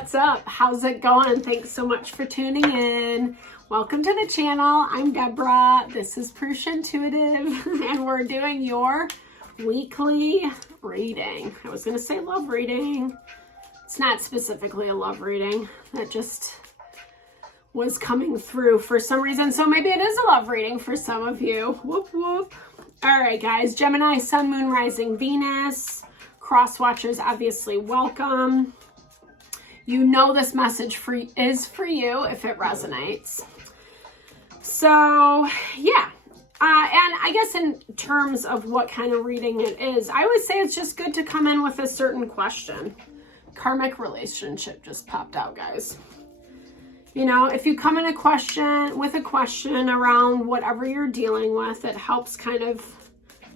What's up? How's it going? Thanks so much for tuning in. Welcome to the channel. I'm Deborah. This is Purusha Intuitive, and we're doing your weekly reading. I was going to say love reading. It's not specifically a love reading. That just was coming through for some reason. So maybe it is a love reading for some of you. Whoop, whoop. All right, guys. Gemini, Sun, Moon, Rising, Venus. Cross watchers, obviously welcome. You know this message is for you if it resonates. So, yeah. And I guess in terms of what kind of reading it is, I would say it's just good to come in with a certain question. Karmic relationship just popped out, guys. You know, if you come in with a question around whatever you're dealing with, it helps kind of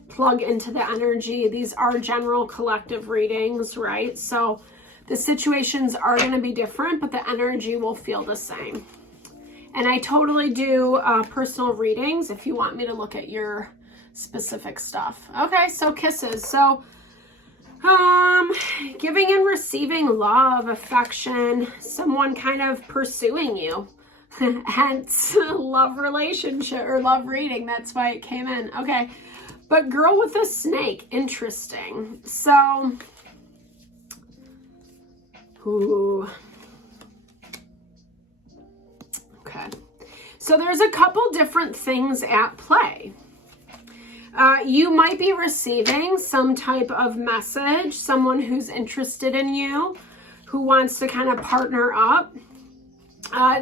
plug into the energy. These are general collective readings, right? So the situations are going to be different, but the energy will feel the same. And I totally do personal readings if you want me to look at your specific stuff. Okay, so kisses. So giving and receiving love, affection, someone kind of pursuing you. Hence love relationship or love reading. That's why it came in. Okay. But girl with a snake, interesting. So, ooh. Okay. So there's a couple different things at play. You might be receiving some type of message, someone who's interested in you, who wants to kind of partner up.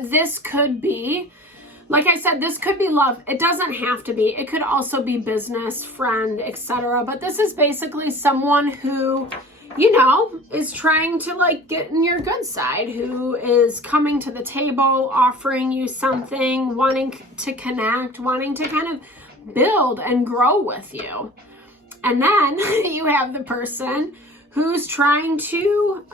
This could be, like I said, this could be love. It doesn't have to be. It could also be business, friend, etc. But this is basically someone who, you know, is trying to like get in your good side, who is coming to the table, offering you something, wanting to connect, wanting to kind of build and grow with you. And then you have the person who's trying to,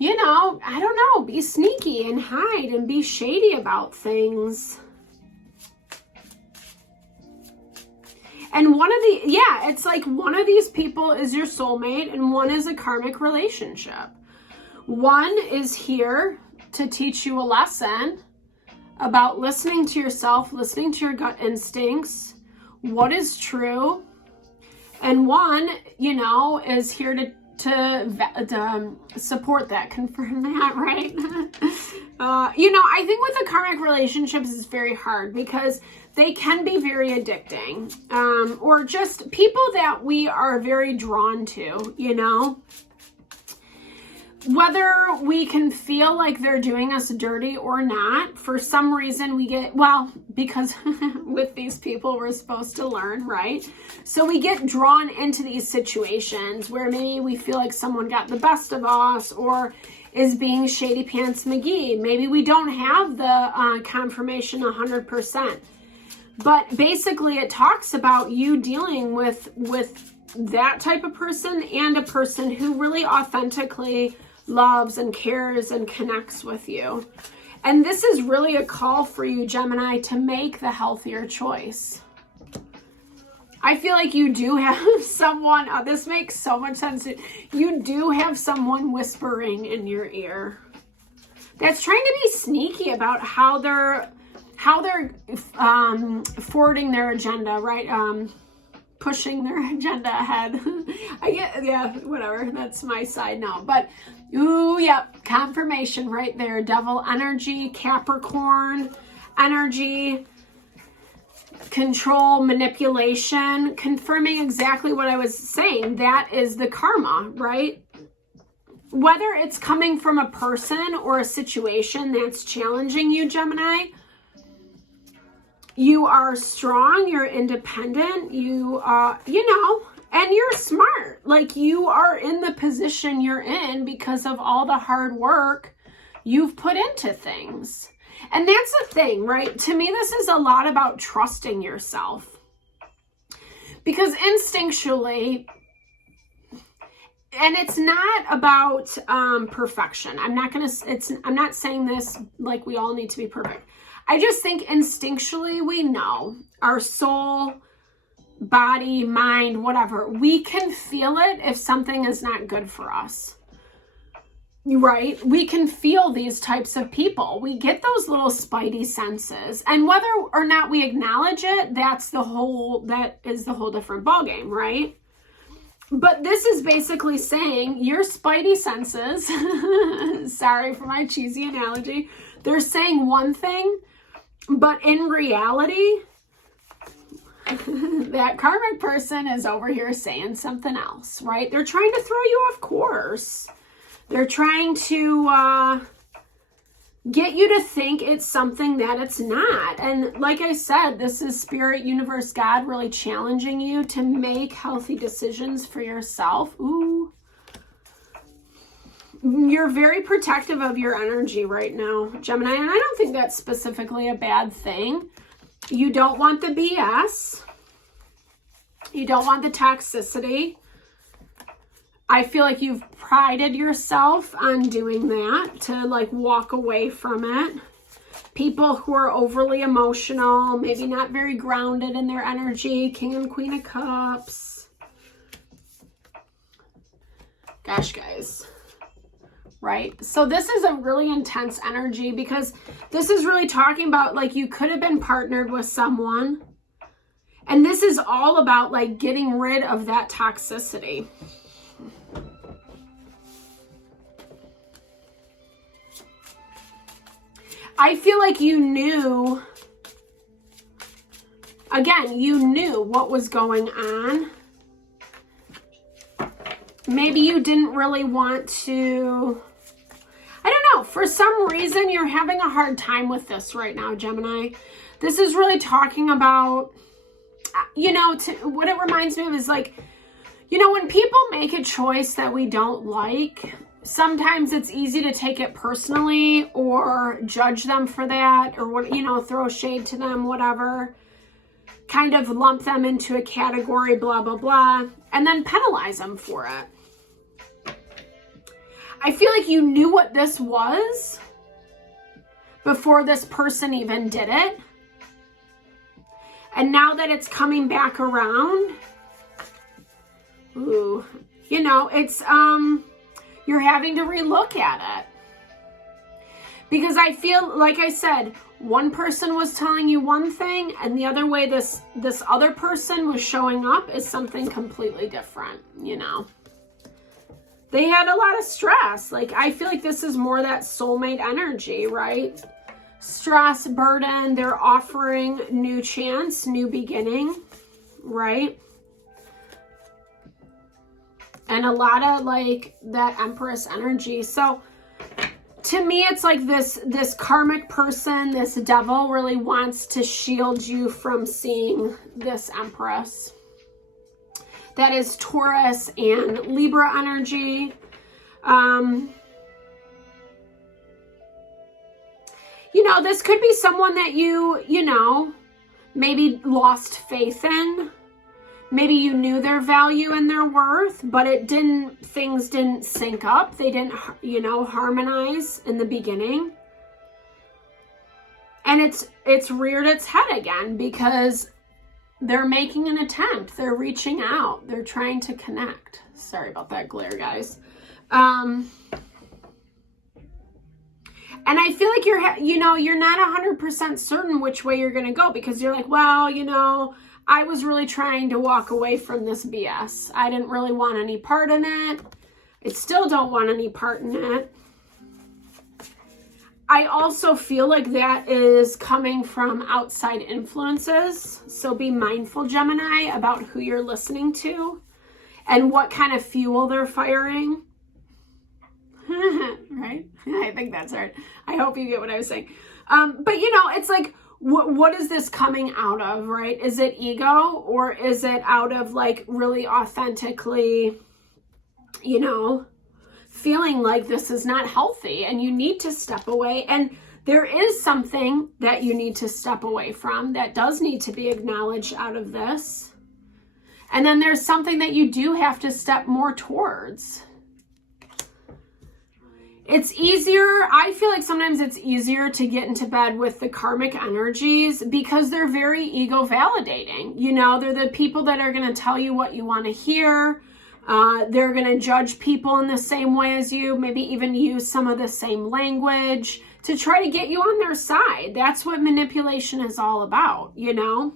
you know, I don't know, be sneaky and hide and be shady about things. And it's like one of these people is your soulmate and one is a karmic relationship. One is here to teach you a lesson about listening to yourself, listening to your gut instincts, what is true. And one, you know, is here to support that, confirm that, right? You know, I think with the karmic relationships, it's very hard because they can be very addicting, or just people that we are very drawn to, you know? Whether we can feel like they're doing us dirty or not, for some reason we get, well, because with these people we're supposed to learn, right? So we get drawn into these situations where maybe we feel like someone got the best of us or is being shady pants McGee. Maybe we don't have the confirmation 100%. But basically it talks about you dealing with that type of person and a person who really authentically loves and cares and connects with you. And this is really a call for you, Gemini, to make the healthier choice. I feel like you do have someone, this makes so much sense. You do have someone whispering in your ear that's trying to be sneaky about how they're forwarding their agenda, right? Pushing their agenda ahead. Whatever. That's my side now. But, ooh, yep, confirmation right there. Devil energy, Capricorn energy, control, manipulation, confirming exactly what I was saying. That is the karma, right? Whether it's coming from a person or a situation that's challenging you, Gemini, you are strong, you're independent, you know, and you're smart. Like you are in the position you're in because of all the hard work you've put into things. And that's the thing, right? To me, this is a lot about trusting yourself. Because instinctually, and it's not about perfection. I'm not saying this like we all need to be perfect. I just think instinctually we know, our soul, body, mind, whatever, we can feel it if something is not good for us. right? We can feel these types of people. We get those little spidey senses. And whether or not we acknowledge it, that is the whole different ballgame, right? But this is basically saying your spidey senses, sorry for my cheesy analogy, they're saying one thing, but in reality, that karmic person is over here saying something else, right? They're trying to throw you off course. They're trying to get you to think it's something that it's not. And like I said, this is Spirit, Universe, God really challenging you to make healthy decisions for yourself. Ooh. You're very protective of your energy right now, Gemini, and I don't think that's specifically a bad thing. You don't want the BS. You don't want the toxicity. I feel like you've prided yourself on doing that, to like walk away from it. People who are overly emotional, maybe not very grounded in their energy, King and Queen of Cups. Gosh, guys. Right? So this is a really intense energy, because this is really talking about like you could have been partnered with someone. And this is all about like getting rid of that toxicity. I feel like you knew, again, you knew what was going on. Maybe you didn't really want to, I don't know, for some reason you're having a hard time with this right now, Gemini. This is really talking about, you know, what it reminds me of is like, you know, when people make a choice that we don't like, sometimes it's easy to take it personally or judge them for that, or what, you know, throw shade to them, whatever, kind of lump them into a category, blah, blah, blah, and then penalize them for it. I feel like you knew what this was before this person even did it. And now that it's coming back around, ooh, you know, it's, you're having to relook at it. Because I feel, like I said, one person was telling you one thing, and the other way this other person was showing up is something completely different, you know. They had a lot of stress. Like, I feel like this is more that soulmate energy, right? Stress, burden, they're offering new chance, new beginning, right? And a lot of like that Empress energy. So to me, it's like this karmic person, this devil really wants to shield you from seeing this Empress. That is Taurus and Libra energy. You know, this could be someone that you know, maybe lost faith in. Maybe you knew their value and their worth, but things didn't sync up. They didn't, you know, harmonize in the beginning. And it's reared its head again because they're making an attempt. They're reaching out. They're trying to connect. Sorry about that glare, guys. And I feel like you're not 100% certain which way you're going to go, because you're like, well, you know, I was really trying to walk away from this BS. I didn't really want any part in it. I still don't want any part in it. I also feel like that is coming from outside influences. So be mindful, Gemini, about who you're listening to and what kind of fuel they're firing. Right? I think that's right. I hope you get what I was saying. But you know, it's like, what is this coming out of, right? Is it ego, or is it out of like really authentically, you know, feeling like this is not healthy and you need to step away? And there is something that you need to step away from that does need to be acknowledged out of this. And then there's something that you do have to step more towards. It's easier, I feel like sometimes it's easier to get into bed with the karmic energies because they're very ego validating. You know, they're the people that are going to tell you what you want to hear. They're going to judge people in the same way as you, maybe even use some of the same language to try to get you on their side. That's what manipulation is all about, you know?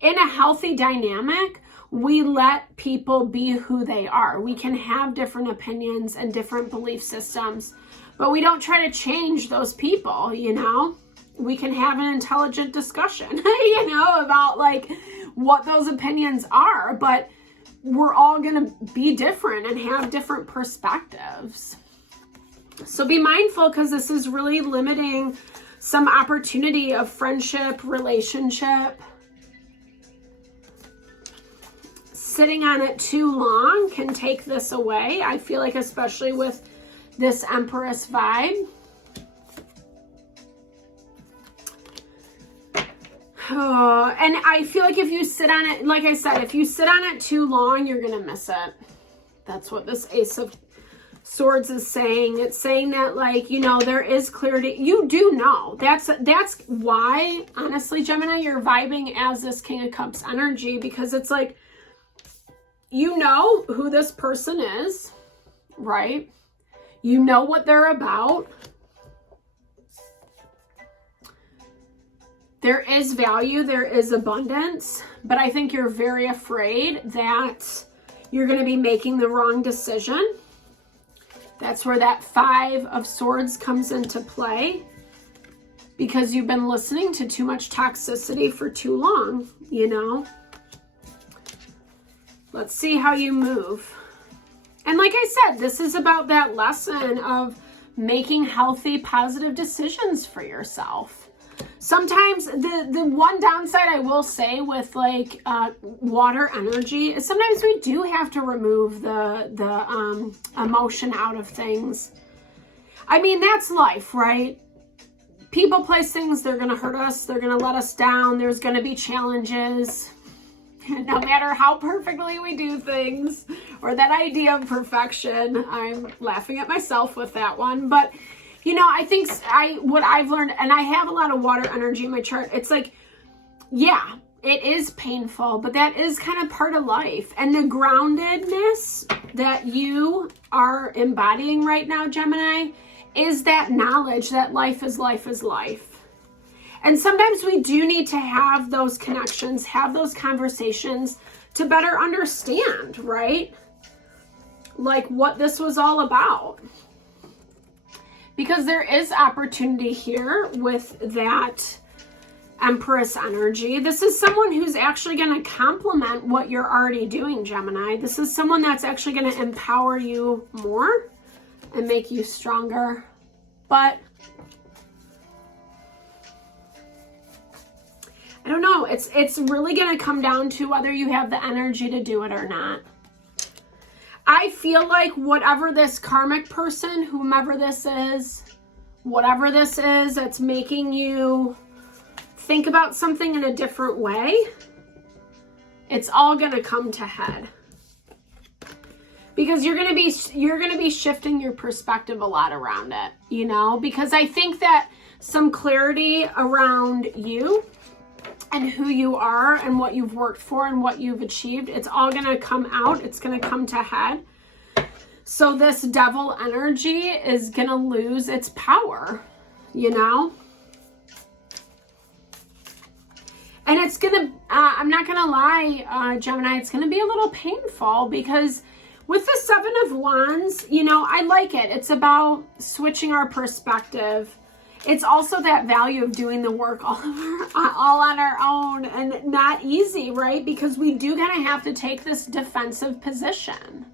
In a healthy dynamic, we let people be who they are. We can have different opinions and different belief systems, but we don't try to change those people, you know? We can have an intelligent discussion, you know, about like what those opinions are, but we're all going to be different and have different perspectives. So be mindful, because this is really limiting some opportunity of friendship, relationship. Sitting on it too long can take this away. I feel like, especially with this Empress vibe. Oh, and I feel like if you sit on it, like I said, if you sit on it too long, you're going to miss it. That's what this Ace of Swords is saying. It's saying that, like, you know, there is clarity. You do know. That's why, honestly, Gemini, you're vibing as this King of Cups energy, because it's like, you know who this person is, right? You know what they're about. There is value, there is abundance, but I think you're very afraid that you're going to be making the wrong decision. That's where that Five of Swords comes into play, because you've been listening to too much toxicity for too long, you know? Let's see how you move. And like I said, this is about that lesson of making healthy, positive decisions for yourself. Sometimes the one downside I will say with like water energy is sometimes we do have to remove the emotion out of things. I mean, that's life, right? People, place, things, they're going to hurt us. They're going to let us down. There's going to be challenges. No matter how perfectly we do things, or that idea of perfection. I'm laughing at myself with that one. But, you know, I think what I've learned, and I have a lot of water energy in my chart, it's like, yeah, it is painful, but that is kind of part of life. And the groundedness that you are embodying right now, Gemini, is that knowledge that life is life is life. And sometimes we do need to have those connections, have those conversations to better understand, right? Like what this was all about. Because there is opportunity here with that Empress energy. This is someone who's actually going to complement what you're already doing, Gemini. This is someone that's actually going to empower you more and make you stronger. But I don't know. It's really going to come down to whether you have the energy to do it or not. I feel like whatever this karmic person, whomever this is, whatever this is, that's making you think about something in a different way, it's all going to come to head. Because you're going to be shifting your perspective a lot around it, you know? Because I think that some clarity around you and who you are and what you've worked for and what you've achieved, it's all going to come out. It's going to come to head. So this devil energy is going to lose its power, you know? And it's going to, I'm not going to lie, Gemini, it's going to be a little painful because with the Seven of Wands, you know, I like it. It's about switching our perspective. It's also that value of doing the work all on our own, and not easy, right? Because we do kind of have to take this defensive position.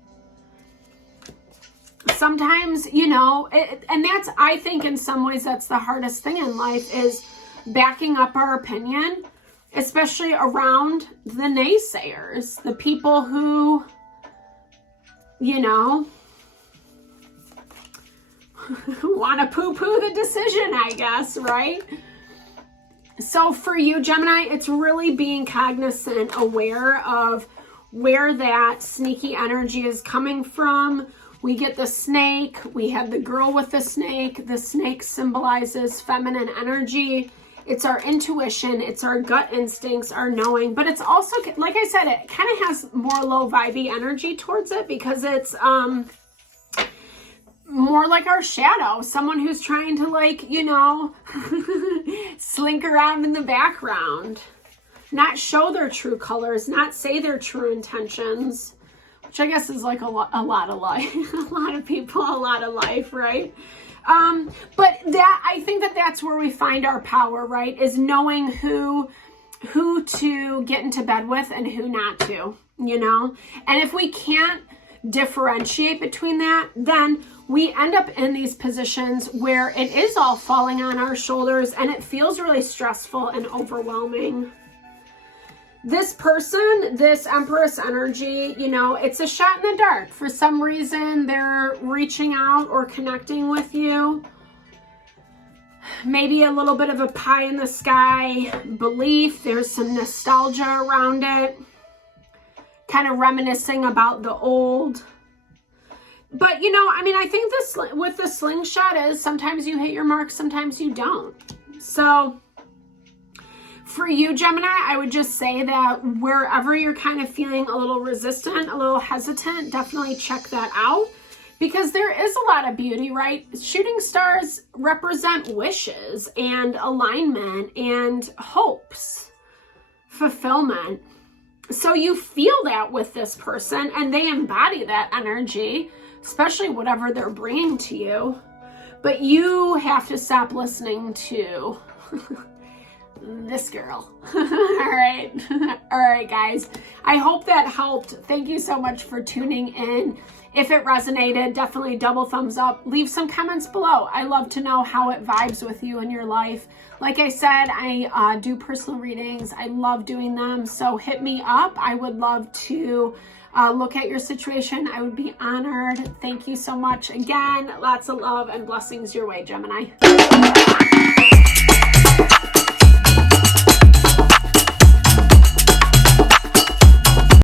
Sometimes, you know, and that's, I think in some ways that's the hardest thing in life, is backing up our opinion, especially around the naysayers, the people who, you know, want to poo-poo the decision, I guess, right? So for you, Gemini, it's really being cognizant, aware of where that sneaky energy is coming from. We get the snake, we have the girl with the snake. The snake symbolizes feminine energy. It's our intuition, it's our gut instincts, our knowing, but it's also, like I said, it kind of has more low vibey energy towards it because it's more like our shadow, someone who's trying to, like, you know, slink around in the background, not show their true colors, not say their true intentions, which I guess is like a lot of life, a lot of people, a lot of life, right? But that, I think that that's where we find our power, right? Is knowing who to get into bed with and who not to, you know? And if we can't differentiate between that, then we end up in these positions where it is all falling on our shoulders and it feels really stressful and overwhelming. This person, this Empress energy, you know, it's a shot in the dark. For some reason, they're reaching out or connecting with you. Maybe a little bit of a pie in the sky belief. There's some nostalgia around it. Kind of reminiscing about the old. But, you know, I mean, I think this with the slingshot is sometimes you hit your mark, sometimes you don't. So for you, Gemini, I would just say that wherever you're kind of feeling a little resistant, a little hesitant, definitely check that out because there is a lot of beauty, right? Shooting stars represent wishes and alignment and hopes, fulfillment. So you feel that with this person and they embody that energy, especially whatever they're bringing to you. But you have to stop listening to this girl. All right. All right, guys. I hope that helped. Thank you so much for tuning in. If it resonated, definitely double thumbs up. Leave some comments below. I love to know how it vibes with you in your life. Like I said, I do personal readings. I love doing them. So hit me up. I would love to look at your situation. I would be honored. Thank you so much. Again, lots of love and blessings your way, Gemini.